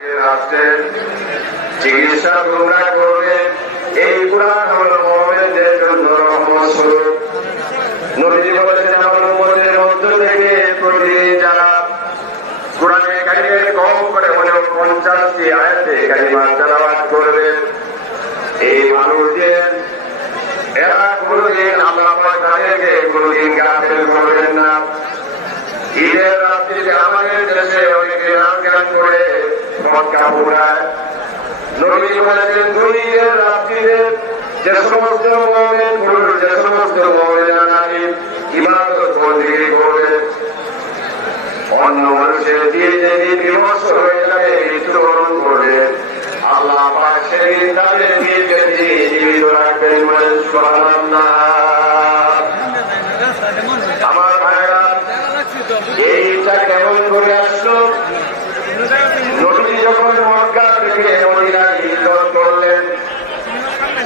রাষ্ট্রের চিকিৎসা তোমরা করবে। এই কুরআন হলো মুমিনদের জন্য রহমত স্বরূপ। নবীজি বলেছেন, আমার উম্মতের মধ্য থেকে প্রতিদিন যারা কুরআনে কারিমের কম করে হলেও 50টি আয়াতে কারিমা তেলাওয়াত করবে, এই মানুষদের এরা কোনদিন আল্লাহ পাক তাদেরকে কোনদিন গাফিল করবেন না। ঈদের রাত্রিতে আমাদের দেশে অনেকে নাম করে মক্কা পুরায়। নবীজি বলেছেন, দুই ঈদের রাত্রিতে যে সমস্ত মুমিন পুরুষ, যে সমস্ত মুমিনা নারী ইবাদত বন্দেগী করবে, অন্য মানুষের দিয়ে যেদিন বিমর্ষ হয়ে যাবে, মৃত্যুবরণ করবে, আল্লাহ পাক সেদিন তাদের নিজকে জীবিত রাখবেন। বলেন সুবহানাল্লাহ। আমার ভাইরা, এইটা কেমন করে আসলো? নবী যখন মক্কা থেকে মদিনায় হিজরত করলেন,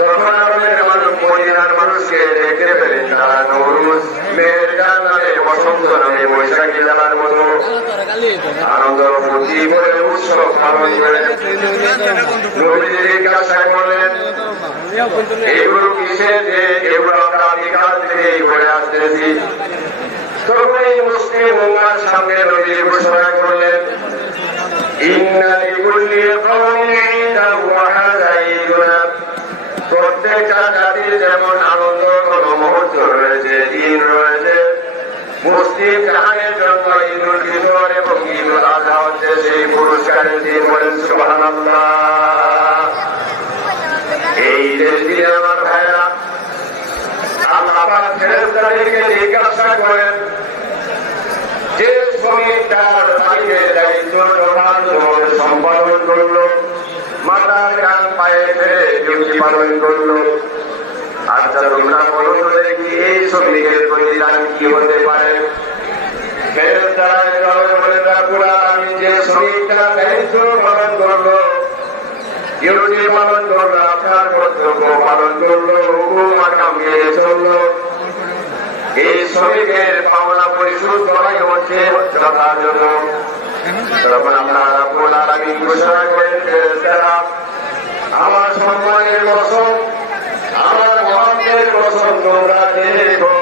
তখন আরবের মানুষ মদিনার মানুষকে দেখতে পেলেন তারা নওরুজ, মেহের চাঁদ নামে, বসন্ত নামে, বৈশাখী জ্বালার মতো আনন্দ ফুর্তি করে উৎসব পালন করে। নবীজি জিজ্ঞাসা করলেন, এগুলো কিসের? যে এগুলো আমরা আদিকাল থেকে ঘুরে আসতেছি। তখন এই মুসলিম উম্মার সামনে নবী ঘোষণা করলেন, প্রত্যেকটা জাতির যেমন আনন্দ মুহূর্ত রয়েছে, দিন রয়েছে, মুসলিম জাহানের জন্য ঈদুল ফিতর এবং ঈদুল আযহা হচ্ছে সেই পুরস্কারের দিন। বলেন সুবহানাল্লাহ। এই দিনে আমার ভাইরা, আল্লাহ পাক ফেরেশতাদেরকে জিজ্ঞাসা করেন, যে শ্রমিক তার মালিকের দায়িত্ব যথাযথভাবে সম্পাদন করলো, মাথার কান পায়ে ফেলে ডিউটি পালন করলো, আচ্ছা তোমরা বলো তো দেখি এই শ্রমিকের প্রতিদান কি হতে পারে? ফেরেশতারা জবাব বলেন, রাব্বুল আলামিন যে শ্রমিকটা দায়িত্ব পালন করলো, ডিউটি পালন করলো, আপনার কর্তব্য পালন করলো, হুকুম আহকাম মেনে চললো, এই শ্রমিকের পাওনা পরিশোধ করাই হচ্ছে যথাযথ। তখন আল্লাহ রাব্বুল আলামিন ঘোষণা করেন, ফেরেশতারা, আমার সম্মানের কসম, আমার মহাত্মের কসম, তোমরা দেখো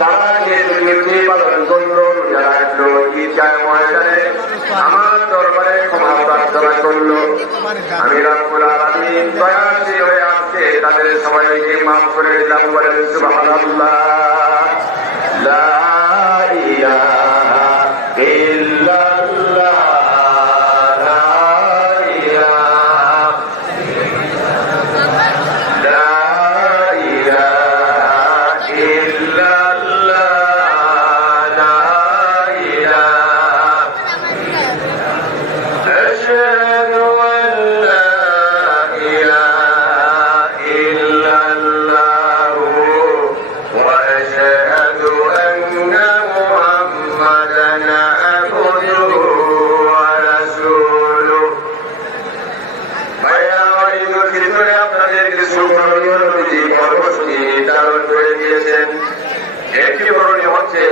তারা যে ডিউটি পালন করলো, যারা ঈদগাহ ময়দানে আমার দরবারে ক্ষমা প্রার্থনা করলো, আমি রাব্বুল আলামিন দয়াশীল হয়ে আজকে তাদের সবাইকে মাফ করে দিলাম। বলেন সুবহানাল্লাহ। লা ইলাহা ইল্লাল্লাহ, লা ইলাহা, লা ইলাহা ইল্লাল্লাহ, লা ইলাহা, আশহাদু আন লা ইলাহা ইল্লাল্লাহ ওয়া আশহাদু আন্না মুহাম্মাদান আবদুহু ওয়া রাসূলুহু। ভাইয়া, ঈদুল ফিতরে আপনাদের কিছু করণীয় নবীজি কর্মসূচি নির্ধারণ করে দিয়েছেন। একটি করণীয় হচ্ছে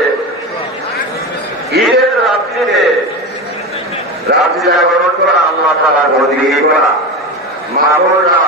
ঈদের রাত্রিতে রাত্রি জাগরণ করা, আল্লাহ তাআলার বন্দেগী করা, মা বোনরা